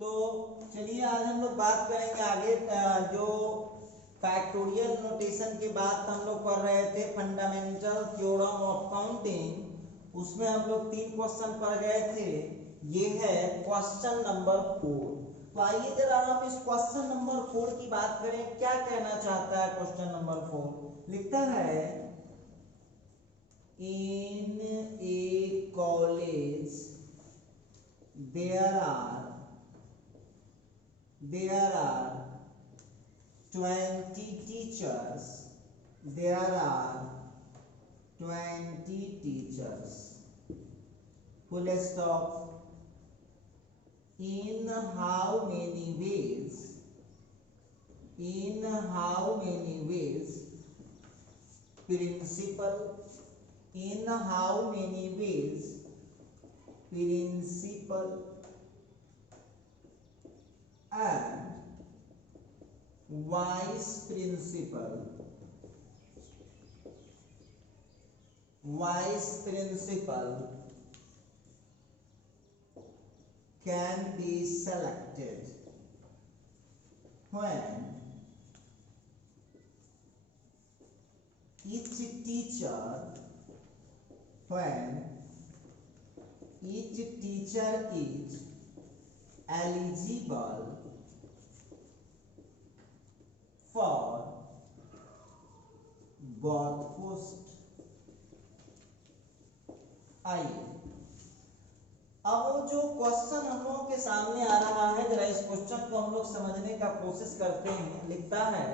तो चलिए आज हम लोग बात करेंगे आगे जो फैक्टोरियल नोटेशन की बात हम लोग कर रहे थे, फंडामेंटल थ्योरम ऑफ काउंटिंग, उसमें हम लोग 3 क्वेश्चन पढ़ गए थे। ये है क्वेश्चन नंबर 4। तो आइए जरा हम इस क्वेश्चन नंबर 4 की बात करें। क्या कहना चाहता है क्वेश्चन नंबर 4? लिखता है in a college there are 20 teachers. There are 20 teachers. Full stop. In how many ways? In how many ways? Principal. In how many ways? Principal and vice principal can be selected when each teacher is eligible for both post। आइए अब वो जो question हम लोगों के सामने आ रहा है, जरा इस क्वेश्चन को हम लोग समझने का कोशिश करते हैं। लिखता है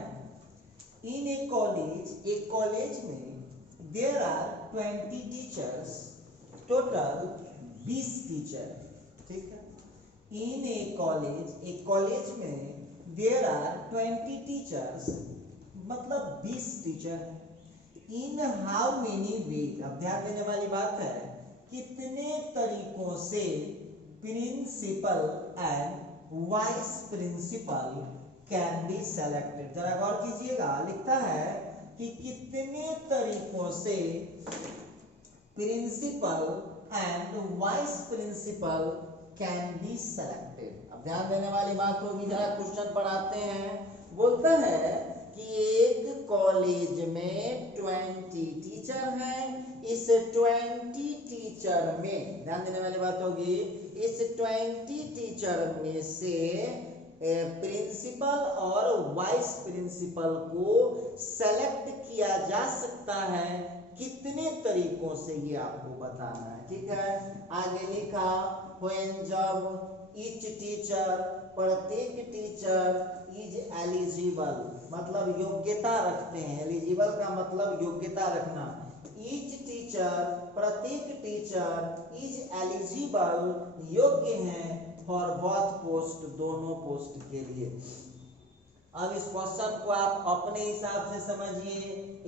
इन ए कॉलेज में there are 20 teachers, total 20 teacher. ठीक है, इन ए कॉलेज में देयर आर 20 टीचर्स, मतलब 20 teacher. In how many ways, अब ध्यान देने वाली बात है, कितने तरीकों से principal and vice principal can be selected. जरा गौर कीजिएगा, लिखता है कि कितने तरीकों से principal and vice principal can be selected. अब ध्यान देने वाली बात होगी, जरा क्वेश्चन पढ़ाते हैं। बोलता है कि एक कॉलेज में 20 टीचर हैं। इस 20 टीचर में, ध्यान देने वाली बात होगी, इस 20 टीचर में से प्रिंसिपल और वाइस प्रिंसिपल को सेलेक्ट किया जा सकता है। कितने तरीकों से ये आपको बताना है। ठीक है, आगे लिखा व्हेन, जब, ईच टीचर, प्रत्येक टीचर, इज एलिजिबल, मतलब योग्यता रखते हैं। एलिजिबल का मतलब योग्यता रखना। ईच टीचर, प्रत्येक टीचर, इज एलिजिबल, योग्य हैं, फॉर बोथ पोस्ट, दोनों पोस्ट के लिए। अब इस क्वेश्चन को आप अपने हिसाब से समझिए।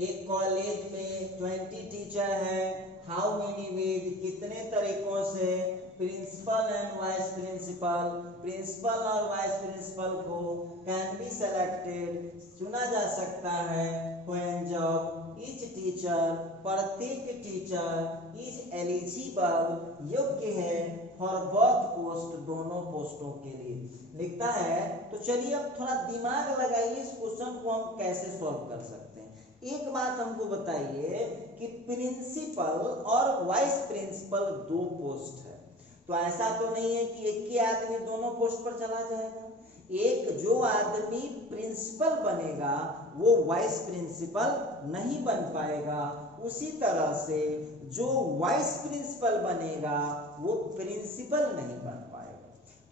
एक कॉलेज में 20 टीचर है, हाउ मेनी वेज, कितने तरीकों से principal and vice principal, principal और वाइस प्रिंसिपल को कैन बी सेलेक्टेड, चुना जा सकता है। व्हेन, जब, ईच टीचर, प्रत्येक टीचर, इज एलिजिबल, योग्य है, फॉर बोथ पोस्ट, दोनों पोस्टों के लिए। लिखता है तो चलिए अब थोड़ा दिमाग लगाइए, इस क्वेश्चन को हम कैसे सॉल्व कर सकते हैं। एक बात हमको बताइए कि प्रिंसिपल और वाइस प्रिंसिपल 2 पोस्ट है, तो ऐसा तो नहीं है कि एक ही आदमी दोनों पोस्ट पर चला जाएगा। एक जो आदमी प्रिंसिपल बनेगा वो वाइस प्रिंसिपल नहीं बन पाएगा, उसी तरह से जो वाइस प्रिंसिपल बनेगा वो प्रिंसिपल नहीं बन पाएगा।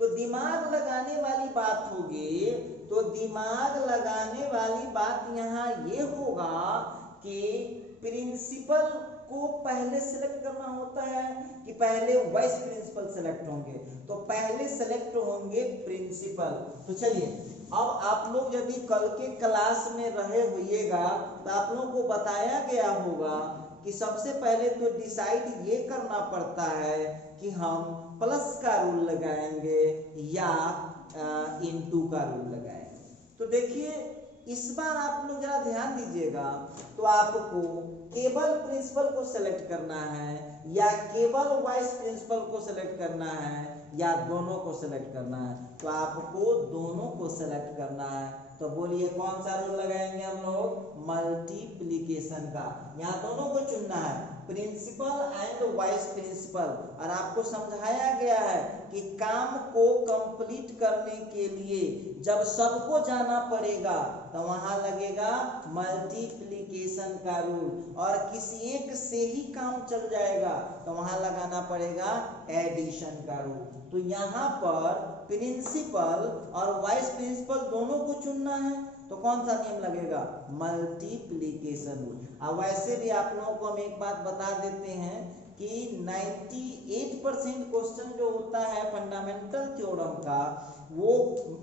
तो दिमाग लगाने वाली बात होगी, तो दिमाग लगाने वाली बात यहाँ ये होगा कि प्रिंसिपल को पहले सिलेक्ट करना होता है कि पहले वाइस प्रिंसिपल सेलेक्ट होंगे, तो पहले सेलेक्ट होंगे प्रिंसिपल। तो चलिए अब आप लोग यदि कल के क्लास में रहे होइएगा तो आप लोगों को बताया गया होगा कि सबसे पहले तो डिसाइड ये करना पड़ता है कि हम प्लस का रूल लगाएंगे या इनटू का रूल लगाएंगे। तो देखिए इस बार आप लोग जरा ध्यान दीजिएगा, तो आपको केवल प्रिंसिपल को सेलेक्ट करना है या केवल वाइस प्रिंसिपल को सेलेक्ट करना है या दोनों को सेलेक्ट करना है? तो आपको दोनों को सेलेक्ट करना है। तो बोलिए कौन सा रूल लगाएंगे हम लोग? मल्टीप्लिकेशन का। यहाँ दोनों को चुनना है, प्रिंसिपल एंड वाइस प्रिंसिपल। और आपको समझाया गया है कि काम को कंप्लीट करने के लिए जब सबको जाना पड़ेगा तो वहां लगेगा मल्टीप्लिकेशन का रूल, और किसी एक से ही काम चल जाएगा तो वहां लगाना पड़ेगा एडिशन का रूल। तो यहाँ पर प्रिंसिपल और वाइस प्रिंसिपल दोनों को चुनना है, तो कौन सा नियम लगेगा? Multiplication rule. अब वैसे भी आप लोगों को हम एक बात बता देते हैं कि 98% क्वेश्चन जो होता है फंडामेंटल थ्योरम का वो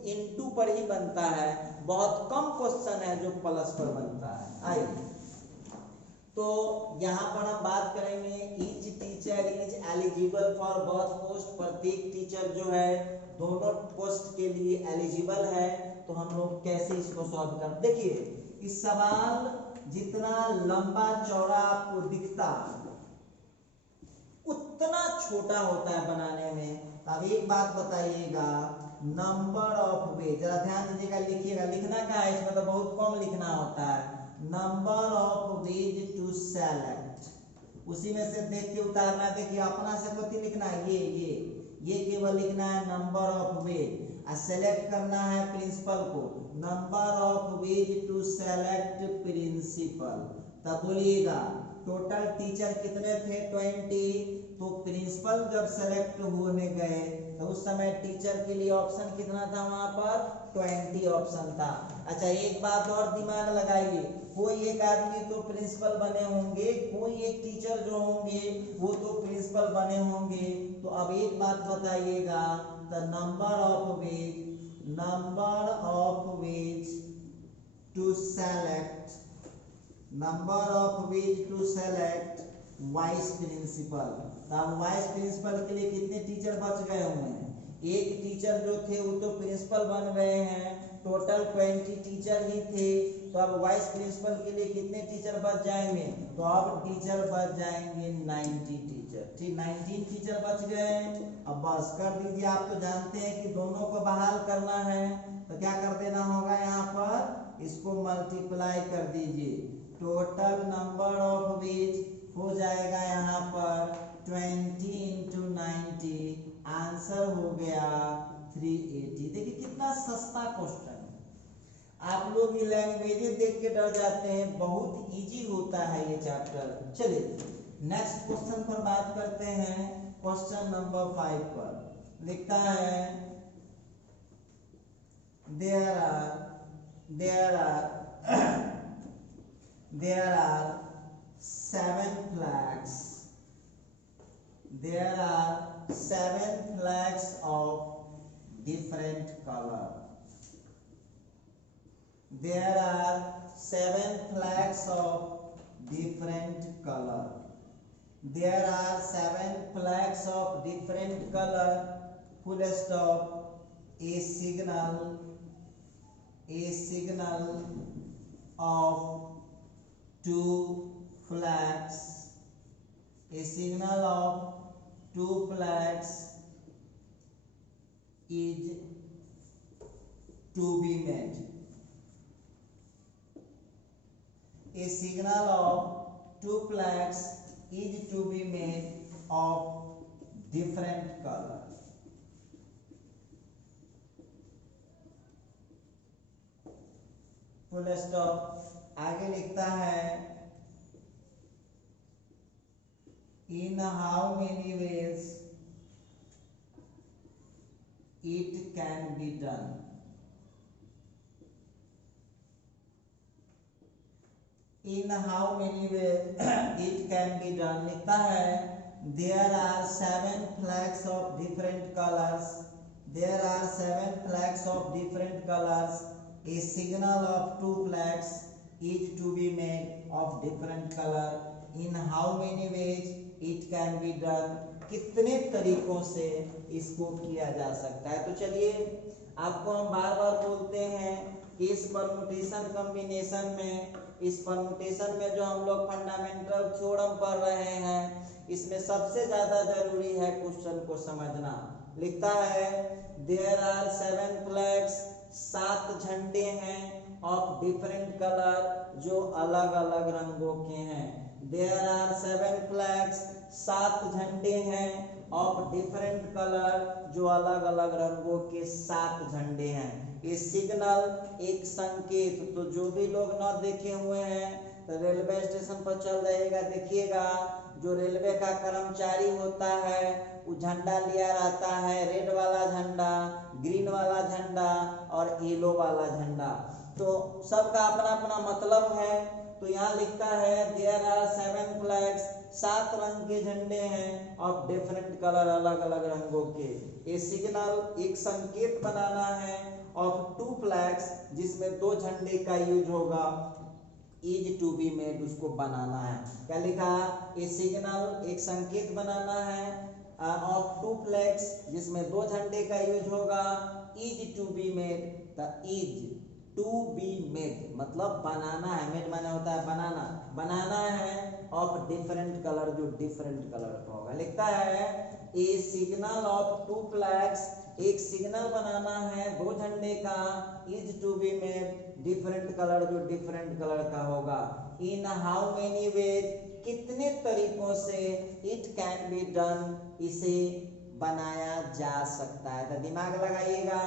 इनटू पर ही बनता है, बहुत कम क्वेश्चन है जो प्लस पर बनता है। आइए तो यहाँ पर हम बात करेंगे each teacher is eligible for both post. प्रत्येक टीचर जो है दोनों पोस्ट के लिए एलिजिबल है। तो हम लोग कैसे इसको सॉल्व कर, देखिए इस सवाल जितना लंबा चौड़ा आपको दिखता उतना छोटा होता है बनाने में। अब एक बात बताइएगा, नंबर ऑफ वे, जरा ध्यान दीजिएगा, लिखिएगा। लिखना क्या है इसमें? तो बहुत कम लिखना होता है। Number of ways to select, उसी में से देख के उतारना है। देखिए अपना से कथी लिखना है? ये केवल लिखना है नंबर ऑफ वेज, और सेलेक्ट करना है प्रिंसिपल को। Number of ways to select principal. तब बोलिएगा टोटल टीचर कितने थे? 20। तो प्रिंसिपल जब सेलेक्ट होने गए तो उस समय टीचर के लिए ऑप्शन कितना था? वहां पर 20 ऑप्शन था। अच्छा एक बात और दिमाग लगाइए, कोई एक आदमी तो प्रिंसिपल बने होंगे, कोई एक टीचर जो होंगे वो तो प्रिंसिपल बने होंगे। तो अब एक बात बताइएगा, the number of ways to select, number of ways to select vice principal. अब वाइस प्रिंसिपल के लिए कितने टीचर बच गए हुए हैं? एक टीचर जो थे वो तो प्रिंसिपल बन गए हैं, टोटल 20 टीचर ही थे। तो अब वाइस प्रिंसिपल के लिए कितने टीचर बच जाएंगे? तो अब टीचर बच जाएंगे 90 टीचर। ठीक, 19 टीचर बच गए। अब बस कर दीजिए। आप तो जानते हैं कि दोनों को बहाल करना है, तो क्या कर देना होगा? यहाँ पर इसको मल्टीप्लाई कर दीजिए। टोटल नंबर ऑफ वेज हो जाएगा यहाँ पर 20 इंटू 90, आंसर हो गया 380। देखिए कितना सस्ता क्वेश्चन है। आप लोग ये लैंग्वेजेस देख के डर जाते हैं, बहुत इजी होता है ये चैप्टर। चलिए नेक्स्ट क्वेश्चन पर बात करते हैं। क्वेश्चन नंबर 5 पर लिखता है there are 7 flags. There are 7 flags of different color. There are 7 flags of different color. There are 7 flags of different color. Full stop. A signal of 2 flags. A signal of 2 flags is to be made. A signal of 2 flags is to be made of different color. Full stop. आगे लिखता है in how many ways it can be done. In how many ways it can be done लिखता है there are 7 flags of different colors. There are 7 flags of different colors. A signal of 2 flags is to be made of different color. In how many ways it can be done. कितने तरीकों से इसको किया जा सकता है। तो चलिए आपको हम बार बार बोलते हैं कि इस परमुटेशन कॉम्बिनेशन में, इस परमुटेशन में जो हम लोग फंडामेंटल थ्योरम पढ़ रहे हैं, इसमें सबसे ज्यादा जरूरी है क्वेश्चन को समझना। लिखता है देयर आर 7 फ्लैग्स, 7 झंडे हैं ऑफ डिफरेंट कलर, जो अलग अलग रंगों के हैं। देयर आर 7 फ्लैग्स, 7 झंडे हैं ऑफ डिफरेंट कलर, जो अलग अलग रंगों के 7 झंडे हैं। ये सिग्नल एक संकेत, तो जो भी लोग न देखे हुए हैं तो रेलवे स्टेशन पर चल जाइएगा, देखिएगा जो रेलवे का कर्मचारी होता है वो झंडा लिया रहता है, रेड वाला झंडा, ग्रीन वाला झंडा और येलो वाला झंडा। तो सबका अपना अपना मतलब है। तो यहाँ लिखता है देयर आर 7 फ्लैग्स, 7 रंग के झंडे हैं ऑफ डिफरेंट कलर, अलग अलग रंगों के। ये सिग्नल एक संकेत बनाना है ऑफ 2 फ्लैग्स, जिसमें 2 झंडे का यूज होगा, इज टू बी मेड, उसको बनाना है। क्या लिखा? ये सिग्नल एक संकेत बनाना है ऑफ 2 फ्लैग्स, जिसमें 2 झंडे का यूज होगा, is to be made. The is to be made मतलब बनाना है, मेड माने होता है बनाना, बनाना है ऑफ डिफरेंट कलर, जो डिफरेंट कलर का होगा। लिखता है ए सिग्नल ऑफ 2 फ्लैग्स, एक सिग्नल बनाना है 2 झंडे का, is to be made different colour, जो डिफरेंट कलर का होगा। इन हाउ मेनी वेज, कितने तरीकों से, इट कैन बी डन, इसे बनाया जा सकता है। तो दिमाग लगाइएगा,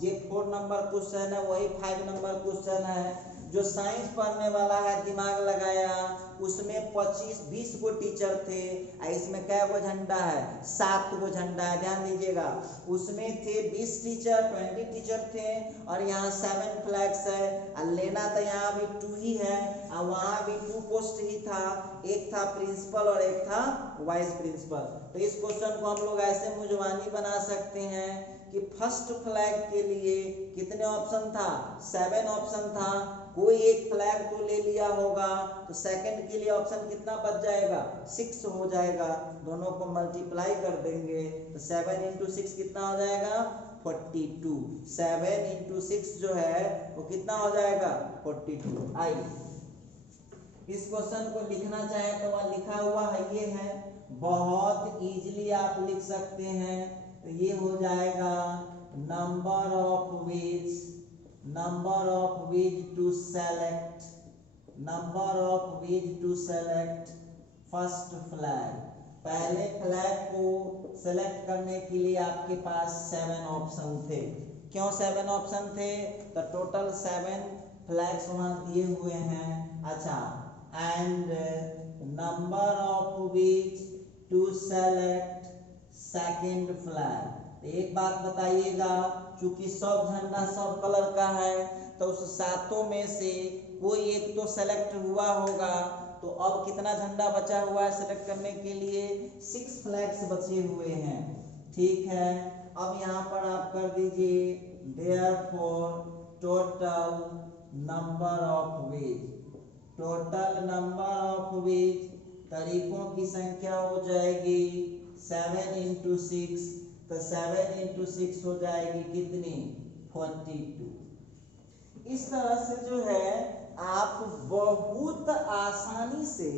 जे 4 नंबर क्वेश्चन है वही 5 नंबर क्वेश्चन है। जो साइंस पढ़ने वाला है दिमाग लगाया, उसमें 25-20 को टीचर थे, इसमें कै गो झंडा है? 7 गो झंडा है, ध्यान दीजिएगा। उसमें थे 20 टीचर, 20 टीचर थे, और यहाँ 7 फ्लैग्स है। और लेना तो यहाँ भी 2 ही है, और वहाँ भी 2 पोस्ट ही था, एक था प्रिंसिपल और एक था वाइस प्रिंसिपल। तो इस क्वेश्चन को हम लोग ऐसे मुजवानी बना सकते हैं कि फर्स्ट फ्लैग के लिए कितने ऑप्शन था? 7 ऑप्शन था, कोई एक फ्लैग तो ले लिया होगा, तो सेकंड के लिए ऑप्शन कितना बच जाएगा? 6 हो जाएगा। दोनों को मल्टीप्लाई कर देंगे तो 7 × 6 कितना हो जाएगा? 42। 7 × 6 जो है वो कितना हो जाएगा? 42। आइए इस क्वेश्चन को लिखना चाहे तो वह लिखा हुआ है, ये है, बहुत इजीली आप लिख सकते हैं। तो ये हो जाएगा number of ways, number of ways to select, number of ways to select first flag. पहले फ्लैग को सेलेक्ट करने के लिए आपके पास 7 ऑप्शन थे। क्यों 7 ऑप्शन थे? तो टोटल 7 फ्लैग्स वहां दिए हुए हैं। अच्छा, and number of ways to select second flag. एक बात बताइएगा, चूंकि सब झंडा सब कलर का है, तो उस 7 में से कोई एक तो सेलेक्ट हुआ होगा। तो अब कितना झंडा बचा हुआ है सेलेक्ट करने के लिए? 6 फ्लैग्स बचे हुए हैं। ठीक है, अब यहाँ पर आप कर दीजिए therefore total number of veg, total number of veg, तरीकों की संख्या हो जाएगी 7 × 6, तो 7 × 6 हो जाएगी कितनी? 42। इस तरह से जो है आप बहुत आसानी से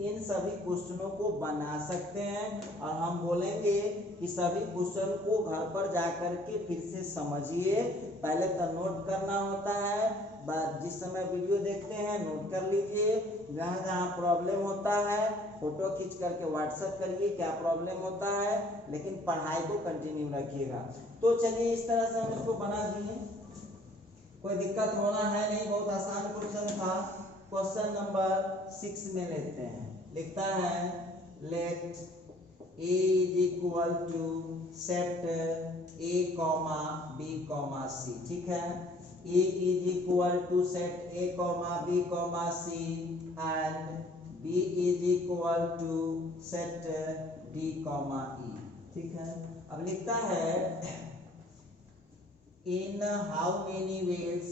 इन सभी क्वेश्चनों को बना सकते हैं। और हम बोलेंगे कि सभी क्वेश्चन को घर पर जाकर के फिर से समझिए। पहले तो नोट करना होता है, जिस समय वीडियो देखते हैं नोट कर लीजिए, जहाँ जहाँ प्रॉब्लम होता है फोटो खींच करके व्हाट्सएप करिए क्या प्रॉब्लम होता है, लेकिन पढ़ाई को कंटिन्यू रखिएगा। तो चलिए इस तरह से हम इसको बना दिए, कोई दिक्कत होना है नहीं, बहुत आसान क्वेश्चन था। क्वेश्चन नंबर 6 में लेते हैं। लिखता है let a equal to set a, b, c। ठीक है, a equal to set a, b, c and b equal to set d, e। ठीक है, अब लिखता है in how many ways,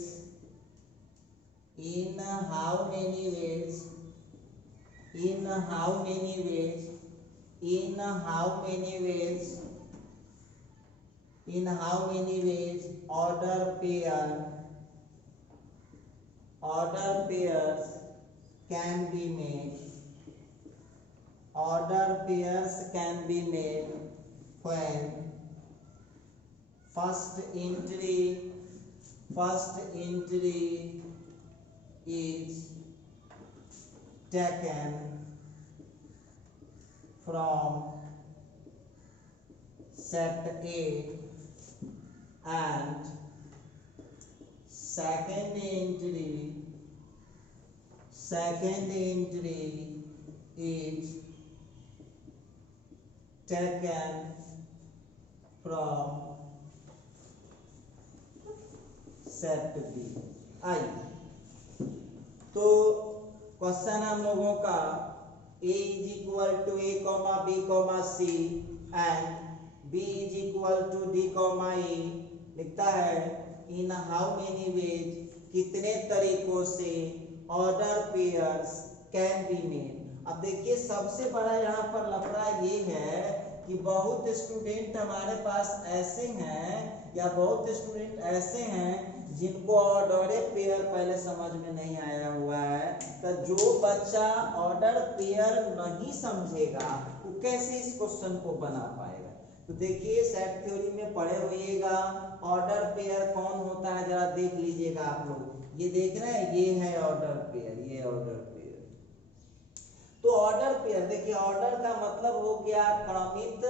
in how many ways, in how many ways, in how many ways, in how many ways order pairs can be made, order pairs can be made when first entry is taken from set A and second entry is taken from set B। आइए तो question हम लोगों का A is equal to A comma B comma C and B is equal to D comma E लिखता है in how many ways कितने तरीकों से order pairs can be made. अब देखिए सबसे बड़ा यहाँ पर लफड़ा ये है कि बहुत स्टूडेंट हमारे पास ऐसे हैं या बहुत स्टूडेंट ऐसे हैं जिनको ऑर्डर पेयर पहले समझ में नहीं आया हुआ है। तो जो बच्चा ऑर्डर पेयर नहीं समझेगा वो कैसे इस क्वेश्चन को बना पाएगा। तो देखिए सेट थ्योरी में पढ़े होइएगा ऑर्डर पेयर कौन होता है, जरा देख लीजिएगा आप लोग। ये देख रहे हैं, ये है ऑर्डर पेयर, ये ऑर्डर पेयर। तो ऑर्डर पेयर देखिए, ऑर्डर का मतलब हो गया क्रमित,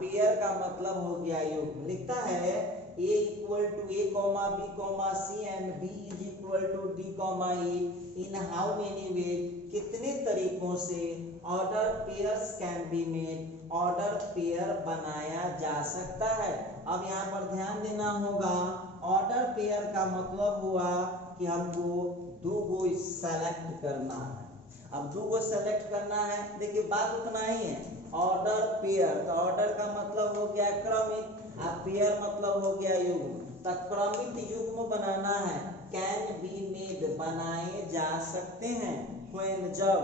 पेयर का मतलब हो गया युग्म। लिखता है A equal to A comma B comma C and B is equal to D comma E in how many ways कितने तरीकों से order pairs can be made, order pair बनाया जा सकता है। अब यहाँ पर ध्यान देना होगा ऑर्डर पेयर का मतलब हुआ कि हमको दो को सेलेक्ट करना है। अब दो को सेलेक्ट करना है, देखिए बात उतना ही है। ऑर्डर पेयर, तो ऑर्डर का मतलब हो गया क्रमिक, पेयर मतलब हो गया युग्म। तो क्रमित युग्म बनाना है, कैन बी मेड बनाए जा सकते हैं। व्हेन जब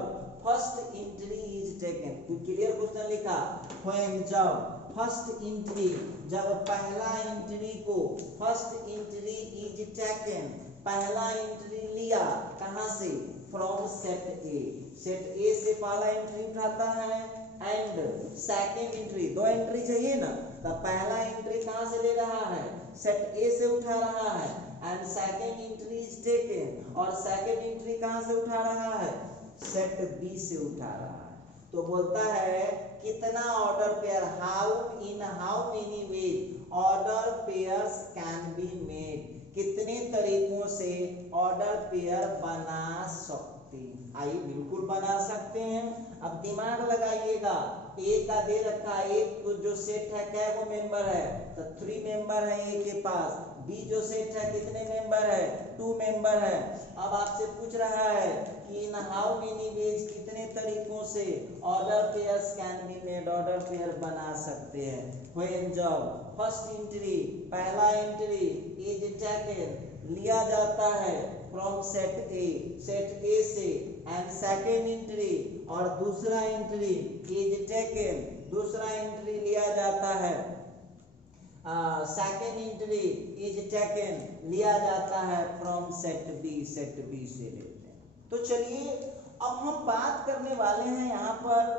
first entry is taken, clear question लिखा, व्हेन जब फर्स्ट एंट्री, जब पहला एंट्री को, फर्स्ट एंट्री इज टेकन पहला एंट्री लिया कहां से, फ्रॉम सेट ए, सेट ए से पहला एंट्री उठाता है एंड सेकंड एंट्री, दो एंट्री चाहिए ना, तो पहला एंट्री कहां से ले रहा है, सेट ए से उठा रहा है and second entry is taken, और सेकंड एंट्री कहां से उठा रहा है, सेट बी से उठा रहा है। तो बोलता है कितना order pair, how in how many veg order pairs can be made, कितने तरीकों से ऑर्डर पेयर बना सकते, आइए बिल्कुल बना सकते हैं। अब दिमाग लगाइएगा, ए का दे रखा है, एक जो सेट है क्या वो मेंबर है, तो 3 मेंबर है ए के पास। बी जो सेट है कितने मेंबर है, 2 मेंबर है। अब आपसे पूछ रहा है कि इन हाउ मेनी वेज कितने तरीकों से order pairs can be made, order pair बना सकते हैं। व्हेन जब फर्स्ट एंट्री, पहला एंट्री इज टेकन लिया जाता है फ्रॉम सेट ए से एंड सेकेंड एंट्री, और दूसरा एंट्री इज टेकन, दूसरा एंट्री लिया जाता है, सेकेंड एंट्री इज टेकन लिया जाता है फ्रॉम सेट बी से लेते हैं। तो चलिए अब हम बात करने वाले हैं यहाँ पर,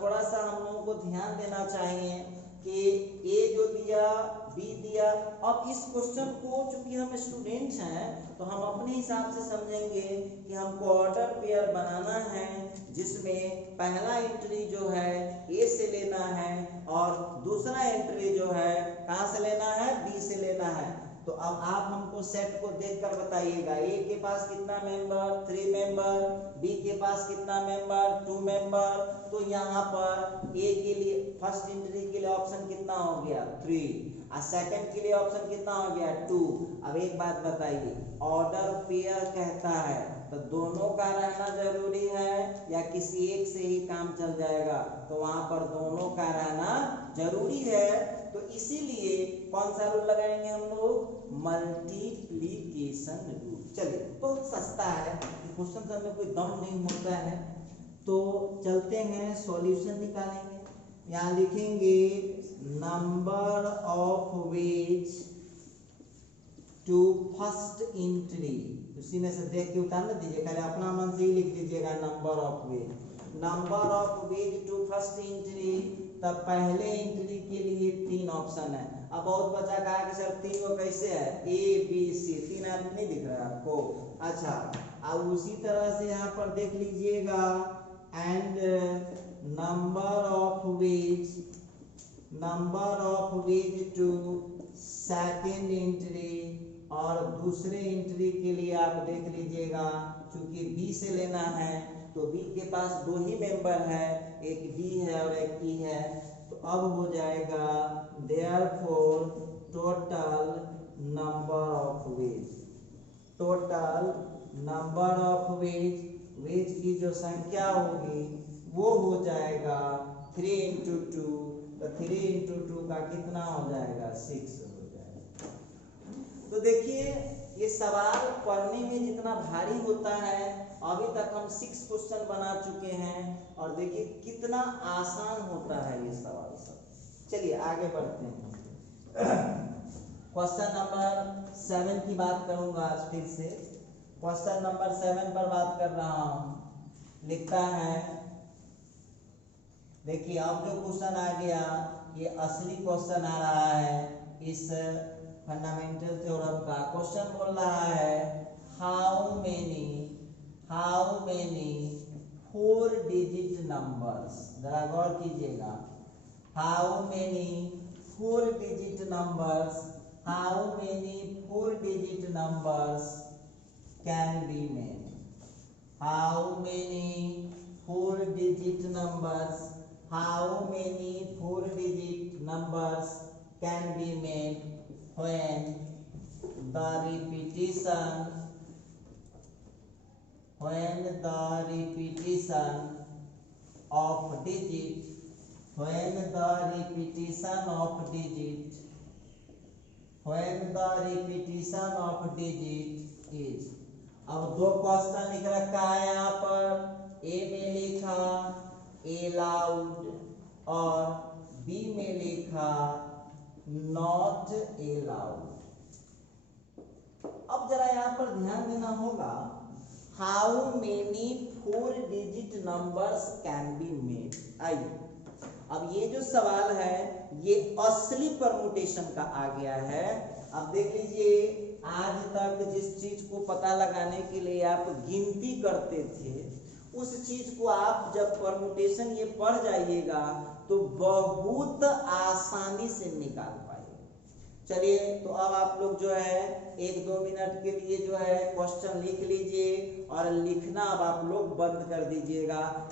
थोड़ा सा हम लोगों को ध्यान देना चाहिए कि ए जो दिया, बी दिया। अब इस क्वेश्चन को चूंकि हम स्टूडेंट्स हैं तो हम अपने हिसाब से समझेंगे कि हमको ऑर्डर पेयर बनाना है जिसमें पहला एंट्री जो है ए से लेना है और दूसरा एंट्री जो है कहां से लेना है, बी से लेना है। तो अब आप हमको सेट को देखकर बताइएगा, ए के पास कितना मेंबर, 3 मेंबर, बी के पास कितना मेंबर, 2 मेंबर। तो यहाँ पर ए के लिए फर्स्ट एंट्री के लिए ऑप्शन कितना हो गया, 3, और सेकंड के लिए ऑप्शन कितना हो गया, 2। अब एक बात बताइए, ऑर्डर पेयर कहता है तो दोनों का रहना जरूरी है या किसी एक से ही काम चल जाएगा, तो वहां पर दोनों का रहना जरूरी है। तो इसीलिए कौन सा रूल लगाएंगे हम लोग, मल्टीप्लिकेशन रूल। चलिए बहुत सस्ता है, क्वेश्चन सब में कोई दम नहीं होता है। तो चलते हैं सॉल्यूशन निकालेंगे। यहाँ लिखेंगे number of ways to first entry, उसी में से देख के उतार दीजिए, पहले अपना मन से ही लिख दीजिएगा number of ways, number of ways to first entry. तब पहले एंट्री के लिए 3 ऑप्शन है, अब बहुत बच्चा कहा कि सर 3 को कैसे है, ABC, 3 आदमी नहीं दिख रहा है आपको। अच्छा, अब उसी तरह से यहाँ पर देख लीजिएगा, and number of ways to second entry, और दूसरे एंट्री के लिए आप देख लीजिएगा, चूंकि बी से लेना है तो बी के पास 2 ही मेंबर है, एक बी है और एक ई है, तो अब हो जाएगा therefore total number of veg की जो संख्या होगी वो हो जाएगा 3 into 2, तो 3 into 2 का कितना हो जाएगा, 6 हो जाएगा। तो देखिए ये सवाल पढ़ने में जितना भारी होता है, अभी तक हम 6 क्वेश्चन बना चुके हैं, और देखिए कितना आसान होता है ये सवाल सब। चलिए आगे बढ़ते हैं। क्वेश्चन नंबर 7 की बात करूंगा आज फिर से। क्वेश्चन नंबर 7 पर बात कर रहा हूं। लिखता है, देखिए अब जो क्वेश्चन आ गया ये असली क्वेश्चन आ रहा है इस फंडामेंटल थ्योरम का। क्वेश्चन बोल रहा है हाउ मेनी 4 डिजिट नंबर्स, जरा गौर कीजिएगा, how many 4 digit numbers can be made, how many 4 digit numbers can be made when the repetition of digit is। अब 2 क्वेश्चन लिख रखा है यहाँ पर, ए में लिखा ए लाउड और बी में लिखा नॉट ए लाउड। अब जरा यहाँ पर ध्यान देना होगा, how many 4 digit numbers can be made. आइए अब ये जो सवाल है ये असली परमुटेशन का आ गया है। अब देख लीजिए, आज तक जिस चीज को पता लगाने के लिए आप गिनती करते थे, उस चीज को आप जब परमुटेशन ये पढ़ जाइएगा तो बहुत आसानी से निकाल पाएंगे। चलिए तो अब आप लोग जो है 1-2 मिनट के लिए जो है क्वेश्चन लिख लीजिए, और लिखना अब आप लोग बंद कर दीजिएगा।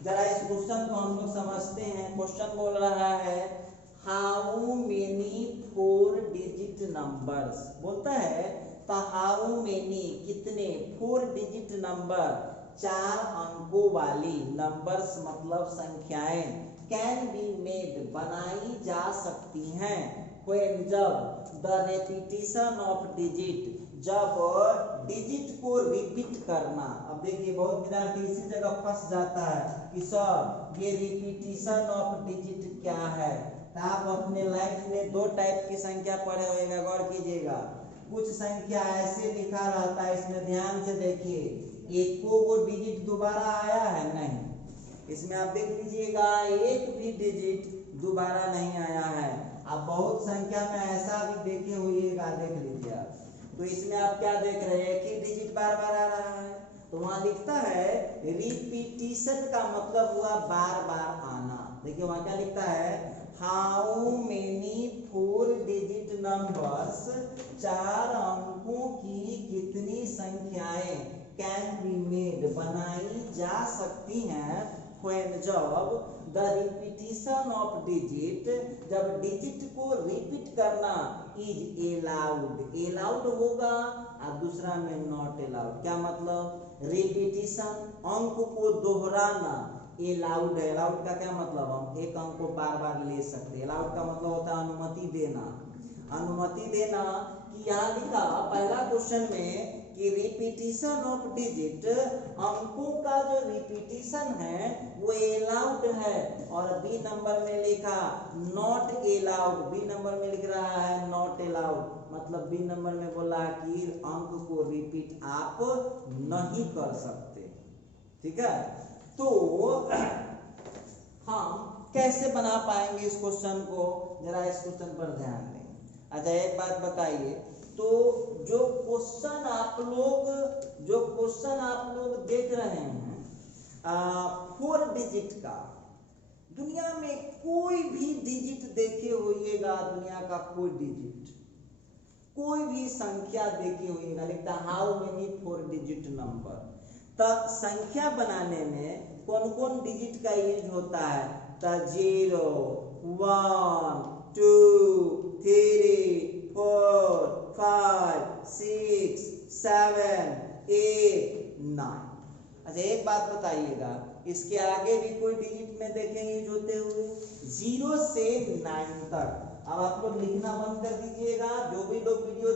जरा इस क्वेश्चन को हम लोग समझते हैं। क्वेश्चन बोल रहा है हाउ मेनी 4 डिजिट नंबर्स, बोलता है तो हाउ मेनी कितने 4 डिजिट नंबर, 4 अंकों वाली नंबर्स मतलब संख्याएं, कैन बी मेड बनाई जा सकती हैं, व्हेन जब द रेपिटेशन ऑफ डिजिट, जब डिजिट को रिपीट करना। अब देखिए बहुत विद्यार्थी इसी जगह फंस जाता है कि सर ये रिपीटेशन ऑफ डिजिट क्या है। तो आप अपने लाइफ में 2 टाइप की संख्या पढ़े होएगा, गौर कीजिएगा। कुछ संख्या ऐसे लिखा रहता है, इसमें ध्यान से देखिए, एको वो डिजिट दोबारा आया है नहीं, इसमें आप देख लीजिएगा एक भी डिजिट दोबारा नहीं आया है। आप बहुत संख्या में ऐसा भी देखे होइएगा, देख लीजिए आप, तो इसमें आप क्या देख रहे हैं, एक ही डिजिट बार बार आ रहा है। तो वहां लिखता है रिपीटिशन का मतलब हुआ बार बार आना। देखिए वहां क्या लिखता है, हाउ मेनी 4 डिजिट नंबर्स, 4 अंकों की कितनी संख्याएं, कैन बी मेड बनाई जा सकती हैं, व्हेन जब द रिपीटिशन ऑफ डिजिट, जब डिजिट को रिपीट करना, इज एलाउड होगा, और दूसरा में नॉट एलाउड। क्या मतलब, रिपीटिशन अंक को दोहराना एलाउड है। एलाउड का क्या मतलब, हम एक अंक को बार बार ले सकते हैं। एलाउड का मतलब होता है अनुमति देना। अनुमति देना कि यहाँ लिखा पहला क्वेश्चन में कि रिपीटिशन ऑफ डिजिट, अंकों का जो रिपीटिशन है वो एलाउड है, और बी नंबर में लिखा नॉट एलाउड, बी नंबर में लिख रहा है नॉट एलाउड, मतलब बी नंबर में बोला कि अंक को रिपीट आप नहीं कर सकते। ठीक है, तो हम कैसे बना पाएंगे इस क्वेश्चन को, जरा इस क्वेश्चन पर ध्यान दें। अच्छा एक बात बताइए, तो जो क्वेश्चन आप लोग देख रहे हैं 4 डिजिट का, दुनिया में कोई भी डिजिट देखे होइएगा, दुनिया का कोई डिजिट, कोई भी संख्या देखे होइएगा, लिखता हाउ मेनी 4 डिजिट नंबर। तब संख्या बनाने में कौन कौन डिजिट का यूज होता है, तो 0 1 2 3 4 5 6 7 8 9। अच्छा एक बात बताइएगा, इसके आगे भी कोई डिजिट में देखेंगे यूज होते हुए, 0 से 9 तक। अब आप लोग लिखना बंद कर दीजिएगा, जो भी लोग वीडियो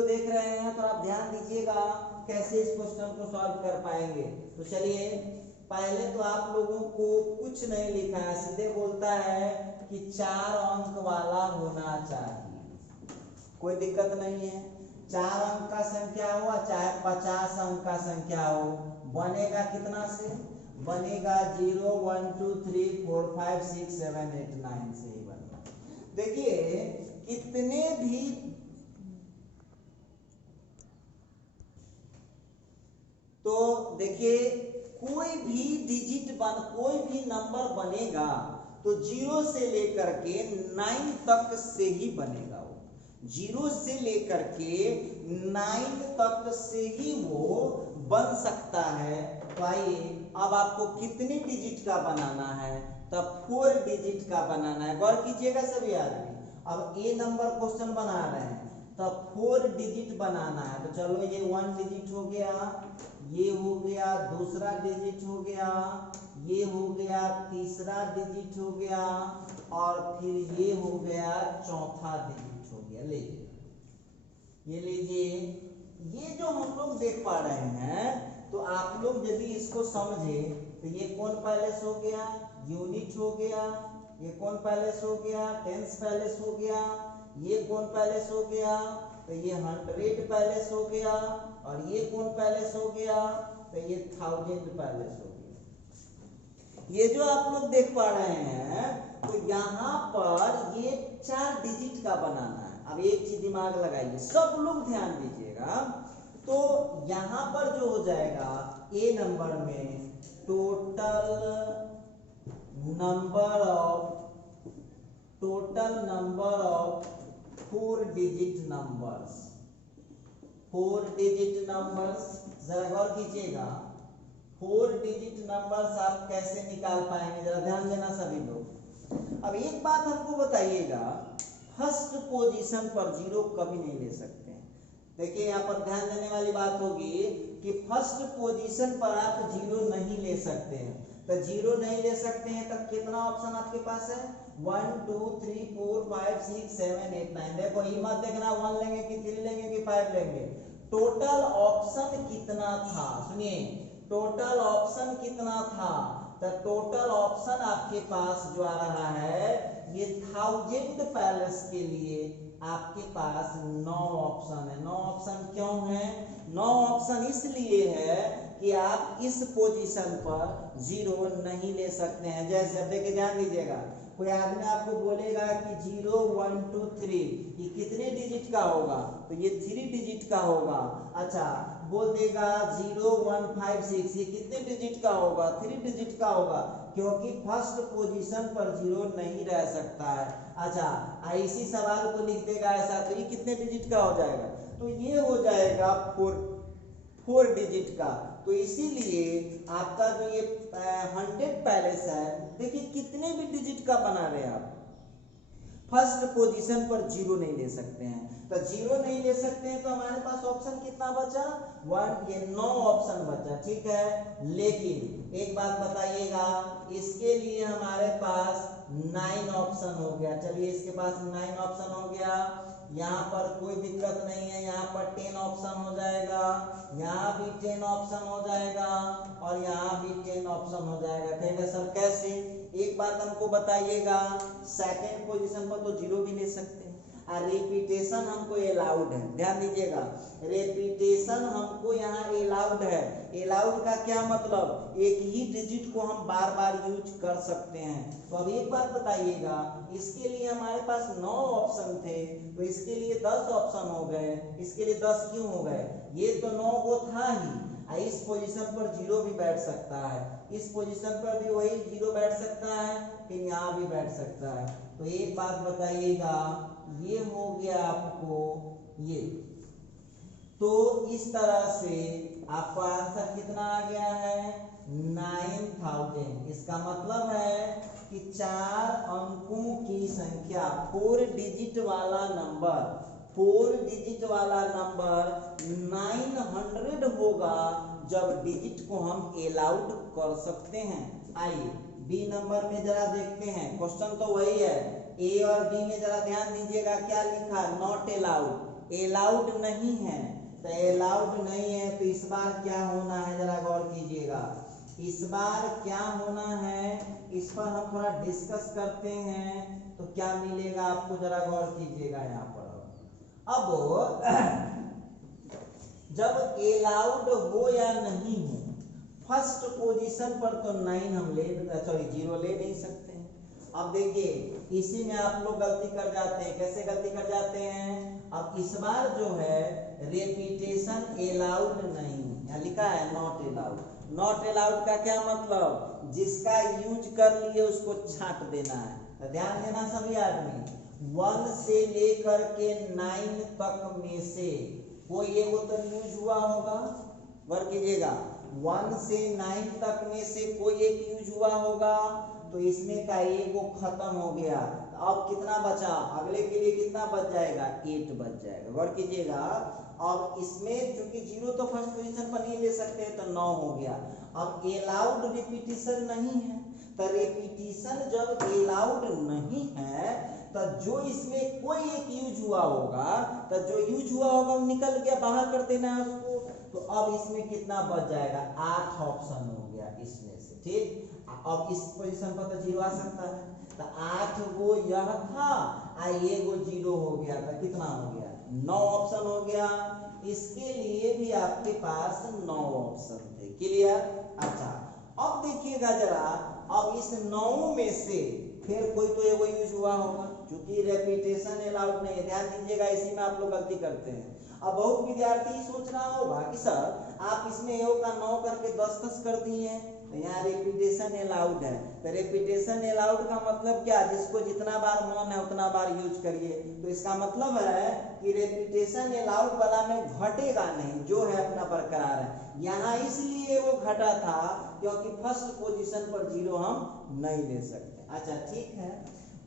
देख रहे हैं तो आप ध्यान दीजिएगा कैसे इस क्वेश्चन को सॉल्व कर पाएंगे। तो चलिए, पहले तो आप लोगों को कुछ नहीं लिखा है, सीधे बोलता है कि 4 अंक वाला होना चाहिए, कोई दिक्कत नहीं है। 4 अंक का संख्या हो चाहे 50 अंक का संख्या हो, बनेगा कितना से, बनेगा 0 1 2 3 4 5 6 7 8 9 से ही बनेगा। देखिए कितने भी तो देखिए कोई भी नंबर बनेगा तो 0 से लेकर के 9 तक से ही बनेगा, वो 0 से लेकर के 9 तक से ही वो बन सकता है। तो आइए अब आपको कितने डिजिट का बनाना है, तब 4 डिजिट का बनाना है। गौर कीजिएगा सभी आदमी, अब ए नंबर क्वेश्चन बना रहे हैं तब 4 डिजिट बनाना है। तो चलो ये 1 डिजिट हो गया, ये हो गया दूसरा डिजिट हो गया, ये हो गया तीसरा डिजिट हो गया, और फिर ये हो गया चौथा डिजिट हो गया। लीजिए ये लीजिए, ये जो हम लोग देख पा रहे हैं, तो आप लोग यदि इसको समझे तो ये कौन पैलेस हो गया, यूनिट हो गया, ये कौन पैलेस हो गया, टेंस पैलेस हो गया, ये कौन पैलेस हो गया, तो ये 100 पैलेस हो गया, और ये कौन पैलेस हो गया, तो ये 1000 पैलेस हो गया। ये जो आप लोग देख पा रहे हैं, तो यहाँ पर ये 4 डिजिट का बनाना है। अब एक चीज दिमाग लगाइए, सब लोग ध्यान दीजिएगा। तो यहाँ पर जो हो जाएगा ए नंबर में total number of 4 digit numbers, 4 digit numbers. जरा गौर कीजिएगा, 4 डिजिट नंबर्स आप कैसे निकाल पाएंगे, जरा ध्यान देना सभी लोग। अब एक बात हमको बताइएगा, फर्स्ट पोजीशन पर 0 कभी नहीं ले सकते हैं। देखिए यहाँ पर ध्यान देने वाली बात होगी कि फर्स्ट पोजीशन पर आप 0 नहीं ले सकते हैं। तो 0 नहीं ले सकते हैं तब कितना ऑप्शन आपके पास है, 1 2 3 4 5 6 7 8 9। देखो ये मत देखना 1 लेंगे कि 3 लेंगे कि 5 लेंगे, टोटल ऑप्शन कितना था। सुनिए टोटल ऑप्शन कितना था, तो टोटल ऑप्शन आपके पास जो आ रहा है ये 1000 पैलेस के लिए आपके पास 9 ऑप्शन है। 9 ऑप्शन क्यों है, 9 ऑप्शन इसलिए है कि आप इस पोजीशन पर 0 नहीं ले सकते हैं। जैसे अब देखिए ध्यान दीजिएगा, कोई आदमी आपको बोलेगा कि 0 1 2 3 ये कितने डिजिट का होगा, तो ये 3 डिजिट का होगा। अच्छा बोल देगा 0 1 5 6 ये कितने डिजिट का होगा, 3 डिजिट का होगा, क्योंकि फर्स्ट पोजीशन पर 0 नहीं रह सकता है। अच्छा इसी सवाल को लिख देगा ऐसा, तो ये कितने डिजिट का हो जाएगा, तो ये हो जाएगा 4 डिजिट का। तो इसीलिए आपका जो ये 100 पैलेस है, देखिए कितने भी डिजिट का बना रहे हैं आप, फर्स्ट पोजीशन पर 0 नहीं ले सकते हैं। तो 0 नहीं ले सकते हैं तो हमारे पास ऑप्शन कितना बचा, 1, ये 9 ऑप्शन बचा, ठीक है। लेकिन एक बात बताइएगा, इसके लिए हमारे पास 9 ऑप्शन हो गया। चलिए इसके पास 9 ऑप्शन हो गया, यहाँ पर कोई दिक्कत नहीं है, यहाँ पर 10 ऑप्शन हो जाएगा, यहाँ भी 10 ऑप्शन हो जाएगा, और यहाँ भी 10 ऑप्शन हो जाएगा। कहेगा सर कैसे, एक बात हमको बताइएगा, सेकंड पोजीशन पर तो 0 भी ले सकते हैं। और रिपीटेशन हमको अलाउड है। ध्यान दीजिएगा, रिपीटेशन हमको यहाँ अलाउड है। अलाउड का क्या मतलब, एक ही डिजिट को हम बार बार यूज कर सकते हैं। तो अब एक बात बताइएगा, इसके लिए हमारे पास 9 ऑप्शन थे, तो इसके लिए 10 ऑप्शन हो गए। इसके लिए 10 क्यों हो गए, ये तो 9 वो था ही। इस पोजीशन पर 0 भी बैठ सकता है, इस पोजीशन पर भी वही 0 बैठ सकता है, फिर यहाँ भी बैठ सकता है। तो एक बात बताइएगा, ये हो गया आपको ये। तो इस तरह से आपका आंसर कितना आ गया है, 9000। इसका मतलब है कि 4 अंकों की संख्या, 4 डिजिट वाला नंबर, 4 डिजिट वाला नंबर 900 होगा जब डिजिट को हम अलाउड कर सकते हैं। आइए बी नंबर में जरा देखते हैं, क्वेश्चन तो वही है। ए और बी में जरा ध्यान दीजिएगा, क्या लिखा, नॉट अलाउड, अलाउड नहीं है। तो अलाउड नहीं है तो इस बार क्या होना है, जरा गौर कीजिएगा। इस बार क्या होना है, इस पर हम थोड़ा डिस्कस करते हैं। तो क्या मिलेगा आपको, जरा गौर कीजिएगा यहाँ पर। अब जब अलाउड हो या नहीं हो, फर्स्ट पोजीशन पर तो 9 हम ले 0 ले नहीं सकते हैं। अब देखिए इसी में आप लोग गलती कर जाते हैं। कैसे गलती कर जाते हैं, अब इस बार जो है रेपिटेशन अलाउड नहीं, यहाँ लिखा है नॉट अलाउड। नॉट अलाउड का क्या मतलब, जिसका यूज कर लिए उसको छांट देना है। तो ध्यान देना सभी आदमी, 1 से लेकर के 9 तक में से कोई एगो तो यूज हुआ होगा, गौर कीजिएगा। 1 से 9 तक में से कोई एक यूज हुआ होगा, तो इसमें का एगो खत्म हो गया। अब कितना बचा, अगले के लिए कितना बच जाएगा, 8 बच जाएगा। गौर कीजिएगा, अब इसमें चूंकि 0 तो फर्स्ट पोजीशन पर नहीं ले सकते हैं, तो 9 हो गया। अब अलाउड रिपीटिशन नहीं है, तो रिपीटिशन जब अलाउड नहीं है तो जो इसमें कोई एक यूज हुआ होगा, तो जो यूज हुआ होगा वो निकल गया, बाहर कर देना है उसको। तो अब इसमें कितना बच जाएगा, 8 ऑप्शन हो गया इसमें से, ठीक। अब इस पोजीशन पर तो 0 आ सकता है, तो 8 गो यह था और ये गो 0 हो गया, तो कितना हो गया, 9 ऑप्शन हो गया। इसके लिए भी आपके पास 9 ऑप्शन थे, क्लियर। अच्छा अब देखिएगा जरा, अब इस 9 में से फिर कोई तो एगो यूज हुआ होगा, क्योंकि रेपिटेशन अलाउड नहीं है। ध्यान दीजिएगा, इसी में आप लोग गलती करते हैं। अब बहुत विद्यार्थी सोच रहा होगा कि सर आप इसमें एगो का 9 करके 10 कर दिए हैं, तो यहाँ रेपिटेशन अलाउड है। तो रेपिटेशन अलाउड का मतलब क्या, जिसको जितना बार मन है उतना बार यूज करिए। तो इसका मतलब है कि रेपिटेशन अलाउड वाला में घटेगा नहीं, जो है अपना बरकरार है। यहाँ इसलिए वो घटा था क्योंकि फर्स्ट पोजीशन पर 0 हम नहीं ले सकते। अच्छा ठीक है,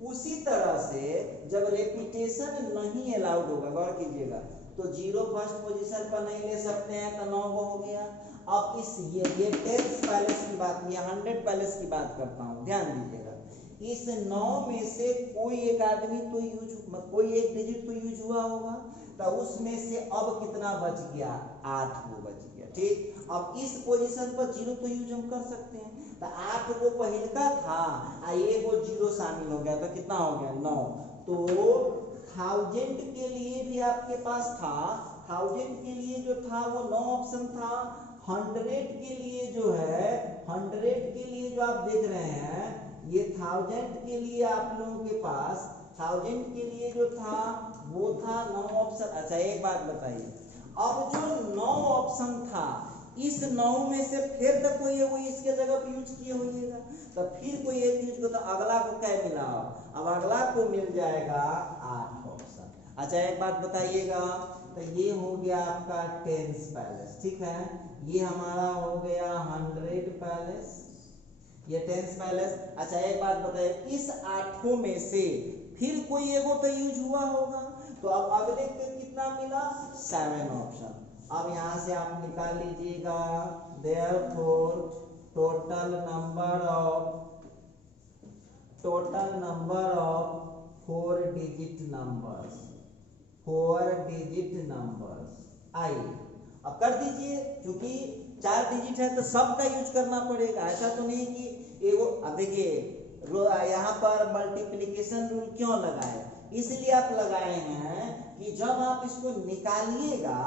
उसी तरह से जब रेपिटेशन नहीं अलाउड होगा, गौर कीजिएगा, तो 0 फर्स्ट पोजीशन पर नहीं ले सकते हैं, तो 9 हो गया। अब इस ये 10 पैलेस की बात, ये 100 पैलेस की बात करता हूँ, ध्यान दीजिएगा। इस 9 में से कोई एक आदमी तो यूज, कोई एक डिजिट तो यूज हुआ होगा, तो उसमें से अब कितना बच गया, 8 वो बच गया, ठीक। अब इस पोजीशन पर 0 तो यूज हम कर सकते हैं, तो 8 वो पहले का था और ये वो 0 शामिल हो गया, तो कितना हो गया, 9। तो 1000 के लिए भी आपके पास था, 1000 के लिए जो था वो 9 ऑप्शन था। 100 के लिए जो है, 100 के लिए जो आप देख रहे हैं, ये 1000 के लिए आप लोगों के पास 1000 के लिए जो था वो था 9 ऑप्शन। अच्छा एक बात बताइए, अब जो 9 ऑप्शन था, इस 9 में से फिर तक कोई है वो इसके जगह पे यूज किए होइएगा, तो फिर कोई एक यूज को, तो अगला को क्या मिला, अब अगला को मिल जाएगा 8 ऑप्शन। अच्छा एक बात बताइएगा, तो ये हो गया आपका 10 पैलेस, ठीक है। ये हमारा हो गया 100 पैलेस, ये 10 पैलेस। अच्छा एक बात बताइए, इस 8 में से फिर कोई एगो तो यूज हुआ होगा, तो अब अगले पे कितना मिला, 7 ऑप्शन। अब यहाँ से आप निकाल लीजिएगा, therefore total number of 4 digit numbers, 4 digit numbers. आइए अब कर दीजिए, क्योंकि 4 डिजिट है तो सबका यूज करना पड़ेगा, ऐसा तो नहीं कि एगो। अब देखिए यहाँ पर मल्टीप्लिकेशन रूल क्यों लगाए, इसलिए आप लगाए हैं कि जब आप इसको निकालिएगा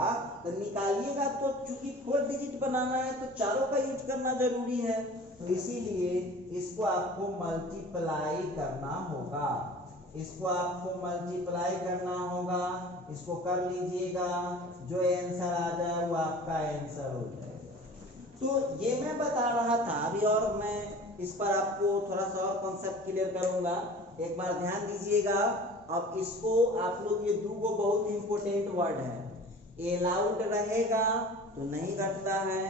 तो चूंकि 4 डिजिट बनाना है तो चारों का यूज करना जरूरी है, तो इसीलिए इसको आपको मल्टीप्लाई करना होगा, इसको कर लीजिएगा, जो आंसर आ जाए वो आपका आंसर हो जाए। तो ये मैं बता रहा था अभी, और मैं इस पर आपको थोड़ा सा और कॉन्सेप्ट क्लियर करूंगा, एक बार ध्यान दीजिएगा। अब इसको आप लोग, ये दो बहुत इंपॉर्टेंट वर्ड है, अलाउड रहेगा तो नहीं घटता है,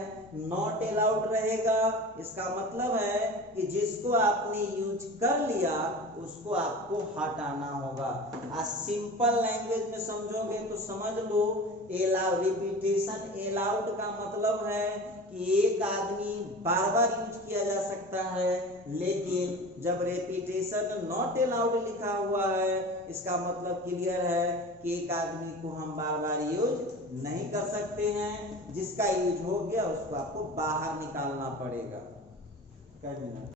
नॉट अलाउड रहेगा इसका मतलब है कि जिसको आपने यूज कर लिया उसको आपको हटाना होगा। आज सिंपल लैंग्वेज में समझोगे तो समझ लो, रिपीटेशन अलाउड का मतलब है कि एक आदमी बार बार यूज किया जा सकता है, लेकिन जब रेपिटेशन नॉट अलाउड लिखा हुआ है इसका मतलब क्लियर है कि एक आदमी को हम बार बार यूज नहीं कर सकते हैं, जिसका यूज हो गया उसको आपको बाहर निकालना पड़ेगा।